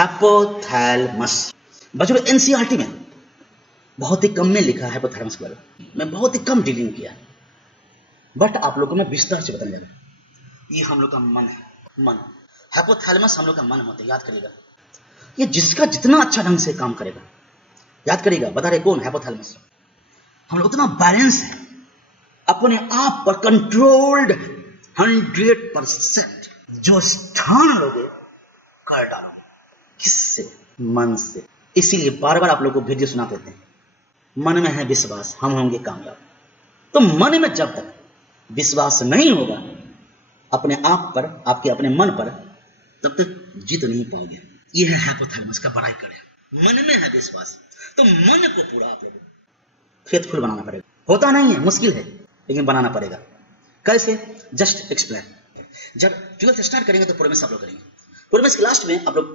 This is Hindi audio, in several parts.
हाइपोथैलेमस। बच्चों एनसीईआरटी में बहुत ही कम में लिखा है हाइपोथैलेमस के बारे में, मैं बहुत ही कम डीलिंग किया, बट आप लोगों को मैं विस्तार से बताने जा रहा हूं। ये हम लोग का मन है, मन। हाइपोथैलेमस हम लोग का मन होता है, याद करिएगा। ये जिसका जितना अच्छा ढंग से काम करेगा, याद करिएगा, बता रहे कौन? हाइपोथैलेमस। हम लोग उतना बैलेंस है, अपने आप पर कंट्रोल्ड 100%। जो स्थान लोगे कर डालो। किससे? मन से। इसीलिए बार बार आप लोग को वीडियो सुना देते हैं, मन में है विश्वास, हम होंगे कामयाब। तो मन में जब तक विश्वास नहीं होगा अपने आप पर, आपके अपने मन पर, तब तक जीत नहीं पाओगे। ये है हाइपोथैलेमस का बड़ाई करे। मन में है विश्वास, तो मन को पूरा आप लोगों को फेथफुल बनाना पड़ेगा। होता नहीं है, मुश्किल है, लेकिन बनाना पड़ेगा। कैसे? Just explain. जब 12th स्टार्ट करेंगे तो प्रोमिस आप लोग करेंगे। प्रोमिस के लास्ट में आप लोग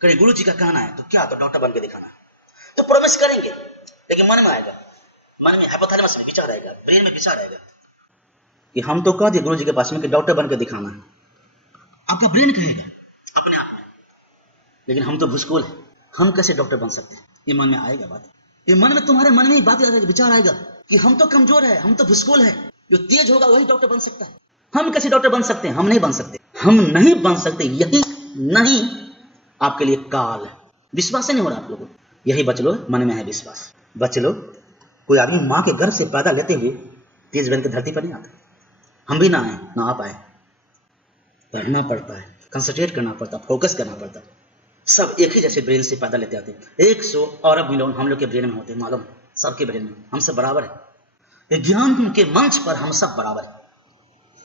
करें, गुरु जी का कहना है तो क्या, तो डॉक्टर बन के दिखाना है, तो प्रोमिस करेंगे, लेकिन मन में आएगा, मन में हाइपोथैलेमस में विचार आएगा, ब्रेन में विचार आएगा कि हम तो कह दिए गुरु जी के पास में कि डॉक्टर बन के दिखाना है। आपका ब्रेन कहेगा अपने आप में, लेकिन हम तो भूसकोल है, हम कैसे डॉक्टर बन सकते हैं? ये मन में आएगा बात। ये मन में, तुम्हारे मन में ही बात आएगा, विचार आएगा कि हम तो कमजोर है, हम तो भूसकोल है, जो तेज होगा वही डॉक्टर बन सकता है। हम कैसे डॉक्टर बन सकते हैं? हम नहीं बन सकते, हम नहीं बन सकते। यही नहीं आपके लिए काल है। विश्वास नहीं हो रहा आप लोगों को, यही बच लो, मन में है विश्वास, बच लो। कोई आदमी माँ के गर्भ से पैदा लेते हुए तेज बन के धरती पर नहीं आता। हम भी ना आए, ना आप आए, पढ़ना पड़ता है, कंसंट्रेट करना पड़ता, फोकस करना पड़ता। सब एक ही जैसे ब्रेन से पैदा लेते आते। 100 अरब मिलियन हम लोग के ब्रेन में होते, मालूम? सबके ब्रेन में हम सब बराबर है। ज्ञान के मंच पर हम सब बराबर है।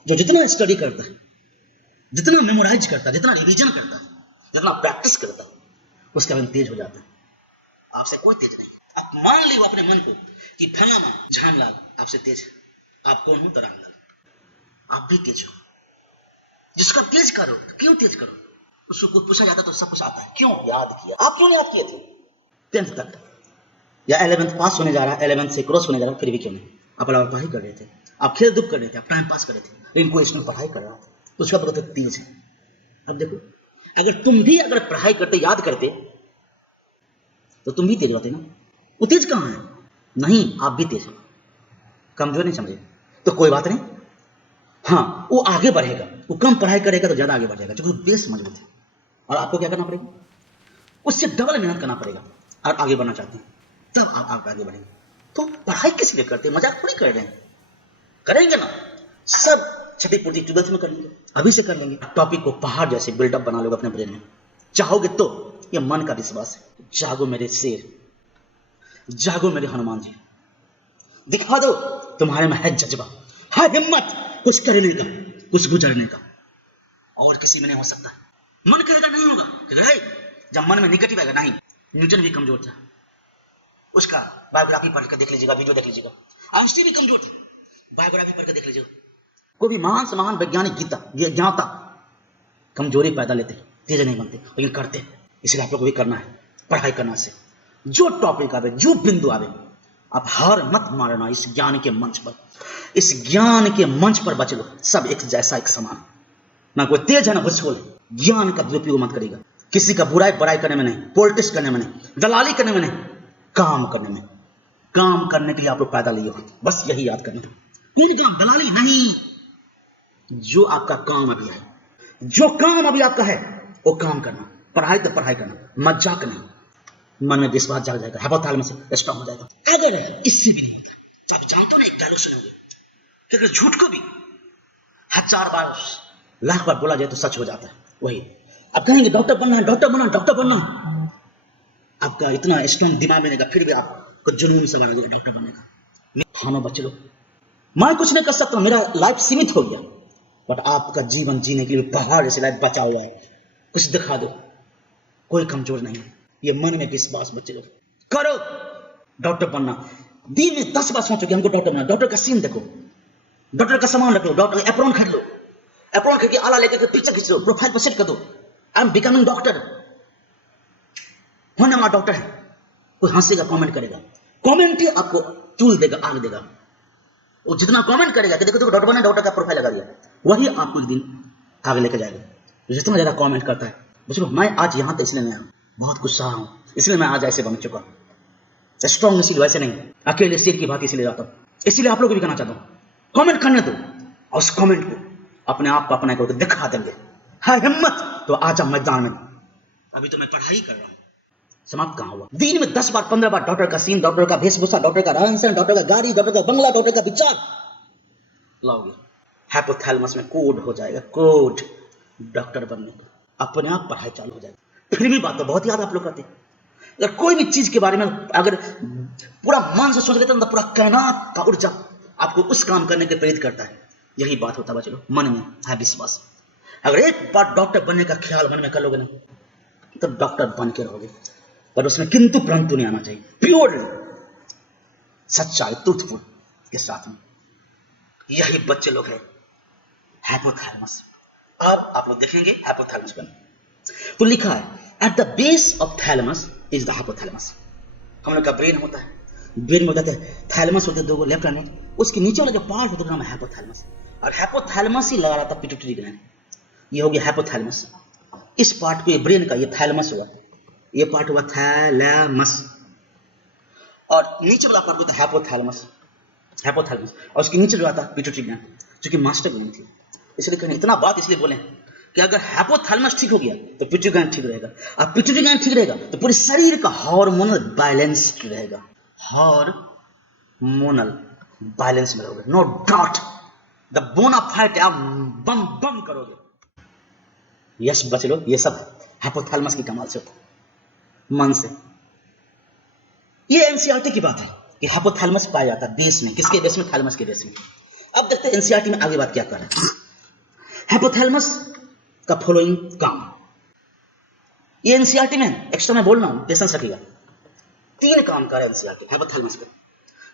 जो जितना स्टडी करता है, जितना मेमोराइज करता है, जितना रिवीजन करता है, जितना प्रैक्टिस करता है, उसका मन तेज हो जाता है। आपसे कोई तेज नहीं। आप मान लो अपने मन को कि फलाना झामलाल आपसे तेज है। आप कौन हो? तो रामलाल। आप भी तेज हो। जिसका तेज करो, क्यों तेज करो? उसको कुछ पूछा जाता तो सब कुछ आता है। क्यों? याद किया। आप क्यों नहीं याद किए थे 10th तक? या 11th पास होने जा रहा है, 11th से क्रॉस होने जा रहा है, फिर भी क्यों नहीं? आप लापरवाही कर रहे थे, आप खेल धूप कर रहे थे, आप टाइम पास कर रहे थे, लेकिन कोई इसमें पढ़ाई कर रहा था तो उसका पता तेज है। अब देखो, अगर तुम भी अगर पढ़ाई करते, याद करते, तो तुम भी तेज होते ना। वो तेज कहाँ है? नहीं, आप भी तेज हो, कमजोर नहीं समझे तो कोई बात नहीं। हाँ, वो आगे बढ़ेगा, वो कम पढ़ाई करेगा तो ज्यादा आगे बढ़ जाएगा, क्योंकि बेस मजबूत है। और आपको क्या करना पड़ेगा? उससे डबल मेहनत करना पड़ेगा। और आगे बढ़ना चाहते हैं तब आप आगे बढ़ेंगे। तो पढ़ाई किस लिए करते हैं? मजाक थोड़ी कर रहे हैं, करेंगे ना। सब क्षतिपूर्ति 12th में कर लेंगे, अभी से कर लेंगे। टॉपिक को पहाड़ जैसे बिल्डअप बना लोगे अपने ब्रेन में, चाहोगे तो। ये मन का विश्वास है। जागो मेरे शेर, जागो मेरे हनुमान जी, दिखा दो तुम्हारे में है जज्बा, है हिम्मत कुछ करने का, कुछ गुजरने का, और किसी में नहीं हो सकता। मन कहेगा नहीं होगा, जब मन में निगेटिव आएगा। नहीं, न्यूटन भी कमजोर था, उसका बायोग्राफी पढ़ कर देख लीजिएगा, वीडियो देख लीजिएगा। आइंस्टीन भी कमजोर थे, बायोग्राफी पढ़ कर देख लीजिएगा। कोई भी महान से महान वैज्ञानिक ज्ञाता कमजोरी पैदा लेते, तेज नहीं बनते, लेकिन करते। इसलिए आप लोग को भी करना है, पढ़ाई करना से जो टॉपिक आवे, जो बिंदु आवे, आप हार मत मारना। इस ज्ञान के मंच पर, इस ज्ञान के मंच पर बच लो। सब एक जैसा, एक समान, ना कोई तेज है ना भुसकोल। ज्ञान का दुरुपयोग मत करिएगा, किसी का बुराई बड़ाई करने में नहीं, पॉलिटिक्स करने में नहीं, दलाली करने में नहीं, काम करने में। काम करने के लिए आप लोग पैदा लिए हो, बस यही याद करना। कौन काम? दलाली नहीं। जो आपका काम अभी है, जो काम अभी आपका है, वो काम करना। पढ़ाई तो पढ़ाई करना, मजाक नहीं। मन में विश्वास जाग जाएगा, हाइपोथैलेमस स्ट्रांग हो जाएगा। अगर इससे भी नहीं होता, आप जानते हो ना, एक डायलॉग सुनोगे कि अगर झूठ को भी 1000 बार, लाख बार बोला जाए तो सच हो जाता है। वही आप कहेंगे डॉक्टर बनना है, डॉक्टर बनना, डॉक्टर बनना। आपका इतना स्ट्रांग दिमाग में नहीं, फिर भी आपको जुनून से बना देगा डॉक्टर बनने का। खाना बच लो, मैं कुछ नहीं कर सकता, मेरा लाइफ सीमित हो गया, बट आपका जीवन जीने के लिए पहाड़ जैसे लाइफ बचा हुआ है। कुछ दिखा दो, कोई कमजोर नहीं है। ये मन में विश्वास बच्चे लोग करो। डॉक्टर बनना, दिन में 10 बार सोचो कि हमको डॉक्टर बनना। डॉक्टर का सीन देखो, डॉक्टर का सामान रख लो, डॉक्टर एप्रोन खरीद लो, एप्रोन खरीद के आला लेकर पिक्चर खींच लो, प्रोफाइल पर सेट कर दो, आई एम बिकमिंग डॉक्टर, होने वाला डॉक्टर है। कोई हंसेगा, कमेंट करेगा, कमेंट ही आपको टूल देगा, आग देगा। वो जितना कमेंट करेगा कि देखो देखो डॉक्टर बना, डॉक्टर का प्रोफाइल लगा दिया, वही आपको एक दिन आगे लेके जाएगा। जितना ज्यादा कमेंट करता है बच्चों मैं आज यहाँ तक इसलिए नहीं आया, बहुत गुस्सा हूँ, इसलिए मैं आज ऐसे बन चुका हूँ। स्ट्रॉन्ग इसलिए वैसे नहीं, अकेले शेर की बात इसलिए जाता हूँ। इसलिए आप लोग भी कहना चाहता हूँ, कमेंट करने दो और उस कमेंट को अपने आप को अपना करके दिखा देंगे। है हिम्मत तो आजा मैदान में। अभी तो मैं पढ़ाई कर रहा हूँ, समाप्त कहाँ हुआ। दिन में 10 बार 15 बार डॉक्टर का सीन, डॉक्टर का वेशभूषा, डॉक्टर का रहन सहन, डॉक्टर का गाड़ी, डॉक्टर का बंगला, डॉक्टर का विचार लाओगे, हाइपोथैलेमस में कोड हो जाएगा, कोड डॉक्टर बनने का, अपने आप पढ़ाई चालू हो जाएगी। फिर भी बात तो बहुत याद आप लोग करते हैं। अगर कोई भी चीज के बारे में अगर पूरा मन से सोच लेते हैं तो पूरा कायनात का ऊर्जा आपको उस काम करने के प्रेरित करता है। यही बात होता है बच्चों, मन में है विश्वास। अगर एक बार डॉक्टर बनने का ख्याल मन में कर लोगे ना तो डॉक्टर बन के रहोगे, पर उसमें किंतु परंतु नहीं आना चाहिए। प्योर सच्चाई, ट्रूथफुल के साथ में। यही बच्चे लोग हैं हाइपोथैलेमस। अब आप लोग देखेंगे हाइपोथैलेमस बन तो लिखा है at the base of thalamus is the hypothalamus. हम लोग का ब्रेन होता है, ब्रेन में होता है थैलेमस होते हैं 2 को लेफ्ट राइट, उसके नीचे वाला जो पार्ट होता है नाम है हाइपोथैलेमस, और हाइपोथैलेमस ही लगा रहा था पिट्यूटरी ग्लैंड। ये हो गया हाइपोथैलेमस। इस पार्ट को, ये ब्रेन का, ये थैलेमस हुआ, ये पार्ट हुआ थैलेमस, और नीचे वाला पार्ट होता है हाइपोथैलेमस, हाइपोथैलेमस, और उसके नीचे जो आता है पिट्यूटरी ग्लैंड, जो कि मास्टर ग्लैंड थी। इसलिए कहने इतना बात इसलिए बोले कि अगर हाइपोथैलेमस ठीक हो गया तो पिट्यूटरी ग्लैंड ठीक रहेगा, और पिट्यूटरी ग्लैंड ठीक रहेगा तो पूरे शरीर का हार्मोनल बैलेंस रहेगा, हार्मोनल बैलेंस में रहोगे, नो डाउट। द बोनाफाइड आप बम बम करोगे। यस बच्चे लोग, ये सब हाइपोथैलेमस की कमाल से होता है, मन से। ये एनसीईआरटी की बात है कि हाइपोथैलेमस पाया जाता है बेस में। किसके बेस में? थैलेमस के बेस में। अब देखते हैं एनसीईआरटी में आगे बात क्या कर रहा है। हाइपोथैलेमस का फॉलोइंग काम, ये एनसीईआरटी में एक्स्ट्रा मैं बोल रहा हूं, पेशेंस रखिएगा। 3 काम कर रहा है एनसीईआरटी हाइपोथैलेमस पे।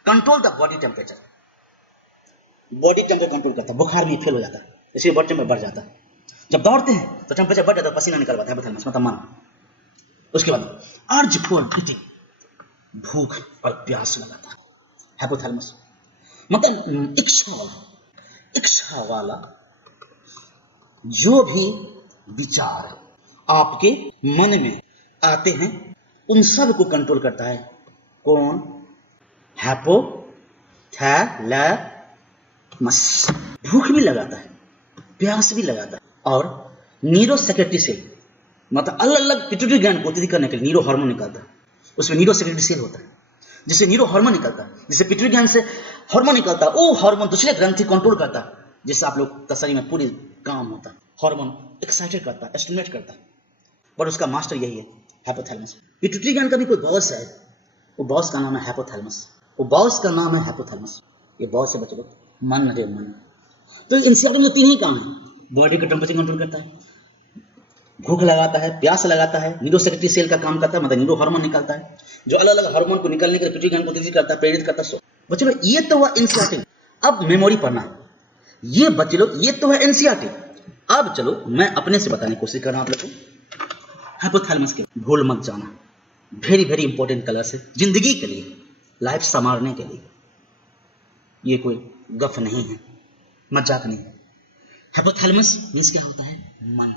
Control the body temperature, body temperature control करता है, बुखार भी फेल हो जाता है, इसलिए बॉडी टेम्परेचर बढ़ जाता है। जब दौड़ते हैं तो टेम्परेचर बढ़ जाता है, पसीना निकल जाता है, हाइपोथैलेमस मतलब मन। उसके बाद अर्ज फॉर ईटिंग, भूख और प्यास लगाता है हाइपोथैलेमस, मतलब इच्छा वाला जो भी विचार आपके मन में आते हैं उन सब को कंट्रोल करता है। कौन? हाइपोथैलेमस। भूख भी लगाता है, प्यास भी लगाता है, और न्यूरो सेक्रेटरी सेल, मतलब अलग अलग पिट्यूटरी ग्लैंड को उत्तेजित करने के लिए न्यूरो हार्मोन निकलता है। उसमें न्यूरो सेक्रेटरी सेल होता है जिससे न्यूरो हार्मोन निकलता है, जिससे पिट्यूटरी ग्लैंड से हार्मोन निकलता है। वो हार्मोन दूसरे ग्रंथि कंट्रोल करता है, जिससे आप लोग का शरीर में पूरी काम होता है। हार्मोन एक्साइटेड करता है, स्टिमुलेट करता है, पर उसका मास्टर यही है हाइपोथैलेमस। पिट्यूटरी ग्लैंड का भी कोई बॉस है, वो बॉस का नाम है हाइपोथैलेमस, वो बॉस का नाम है हाइपोथैलेमस। ये बॉस है बच्चे लोग, मन रे मन। तो एनसीईआरटी में 3 ही काम है, बॉडी का टेम्परेचर कंट्रोल करता है, भूख लगाता है, प्यास लगाता है, न्यूरो सेक्रेटरी सेल का काम करता है, मतलब न्यूरो हार्मोन निकलता है, जो अलग अलग हार्मोन को निकलने के लिए पिट्यूटरी ग्लैंड को उत्तेजित करता है, प्रेरित करता है। सो बच्चे लोग ये तो हुआ एनसीईआरटी। अब मेमोरी पढ़ना, ये बच्चे लोग ये तो है एनसीईआरटी। अब चलो मैं अपने से बताने की कोशिश कर रहा हूं आप लोग को हाइपोथैलेमस के। भूल मत जाना, वेरी वेरी इंपॉर्टेंट कलर से जिंदगी के लिए, लाइफ संवारने के लिए। ये कोई गफ नहीं है, मजाक नहीं है। हाइपोथैलेमस मींस क्या होता है? मन।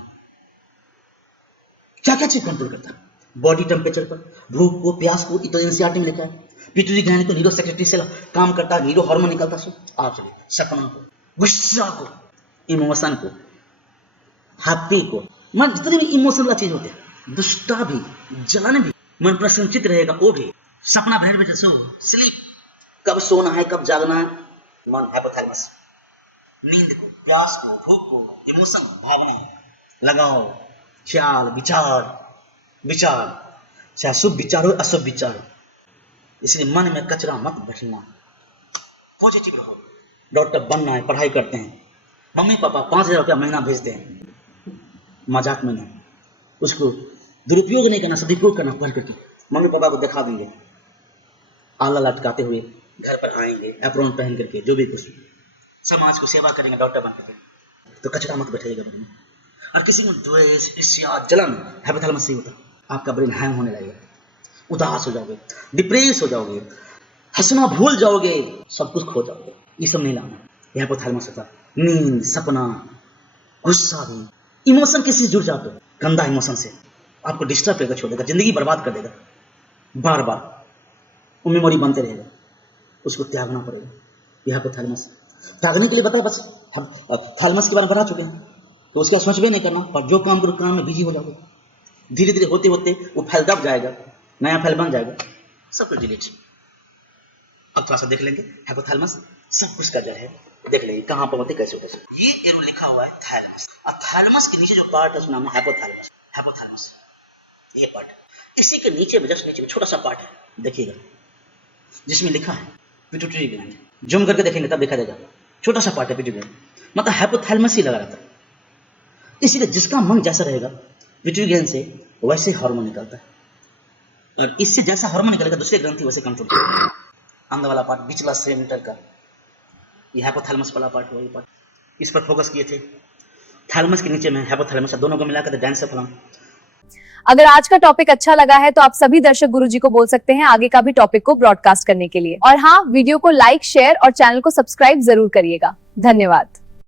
क्या क्या चीज कंट्रोल करता है? बॉडी टेम्परेचर पर, भूख को, प्यास को, तो एनसीईआरटी में लिखा है। पिट्यूटरी ग्लैंड को न्यूरो सेक्रेटरी से काम करता है, न्यूरो हार्मोन निकलता है। आप चलिए सपनों को, गुस्सा को, इमोशन को, हैप्पी को, मन जितने भी इमोशन वाला चीज होते हैं, दुष्टा भी, जलन भी, मन प्रसन्नचित रहेगा वो भी। सपना भर में सो, स्लीप, कब सोना है कब जागना है, मन हाइपोथैलेमस। नींद को, प्यास को, भूख को, इमोशन, भावना लगाओ, ख्याल, विचार, चाहे शुभ विचार हो अशुभ विचार हो। इसलिए मन में कचरा मत भरना, पॉजिटिव रहो। डॉक्टर बनना है, पढ़ाई करते हैं, मम्मी पापा 5,000 रुपया महीना भेजते हैं, मजाक में नहीं, उसको दुरुपयोग नहीं करना, सदुपयोग करना। पढ़ करके मम्मी पापा को दिखा देंगे, आला लटकाते हुए घर पर आएंगे, एप्रोन पहन करके, जो भी कुछ समाज को सेवा करेंगे डॉक्टर बन करके, तो कचरा मत बैठेगा ब्रेन में। और किसी को द्वेष, ईर्ष्या, जलन हाइपोथैलेमस से होता, आपका ब्रेन हैंग होने लगेगा, उदास हो जाओगे, डिप्रेस हो जाओगे, हंसना भूल जाओगे, सब कुछ खो जाओगे। ये सब नहीं लाना, हाइपोथैलेमस होता। नींद, सपना, गुस्सा भी, इमोशन किसी से जुड़ जाते हो, गंदा इमोशन से आपको डिस्टर्ब करके छोड़ देगा, जिंदगी बर्बाद कर देगा। बार बार वो मेमोरी बनते रहेगा, उसको त्यागना पड़ेगा। यह हाइपोथैलेमस त्यागने के लिए बताया, बस हम थैलेमस के बारे में बढ़ा चुके हैं, तो उसका सोच भी नहीं करना, पर जो काम करो काम में बिजी हो जाओगे। धीरे धीरे होते होते वो फाइल दब जाएगा, नया फाइल बन जाएगा, सब कुछ डिलीट। अब थोड़ा सा देख लेंगे हाइपोथैलेमस सब कुछ का जड़ है, देख लेंगे कहाँ पर होते कैसे होते। ये एरो लिखा हुआ है थैलेमस, और थैलेमस के नीचे जो पार्ट है उसका नाम है हाइपोथैलेमस। हाइपोथैलेमस ये पार्ट, इसी के नीचे में जस्ट नीचे में छोटा सा पार्ट है, देखिएगा जिसमें लिखा है पिट्यूटरी ग्लैंड। जूम करके देखेंगे तब दिखा देगा, छोटा सा पार्ट है पिट्यूटरी ग्लैंड, मतलब हाइपोथैलेमस ही लगा रहता है। इसीलिए जिसका मन जैसा रहेगा पिट्यूटरी ग्लैंड से वैसे हार्मोन निकलता है, और इससे जैसा हार्मोन निकलेगा दूसरे ग्रंथि वैसे कंट्रोल करेगा। अंदर वाला पार्ट बिचला सेंटर का, ये हाइपोथैलेमस वाला पार्ट, वही पार्ट, इस पर फोकस किए थे। थैलेमस के नीचे में हाइपोथैलेमस, दोनों को मिलाकर डायनसेफलम। अगर आज का टॉपिक अच्छा लगा है तो आप सभी दर्शक गुरुजी को बोल सकते हैं आगे का भी टॉपिक को ब्रॉडकास्ट करने के लिए। और हाँ, वीडियो को लाइक, शेयर और चैनल को सब्सक्राइब जरूर करिएगा। धन्यवाद।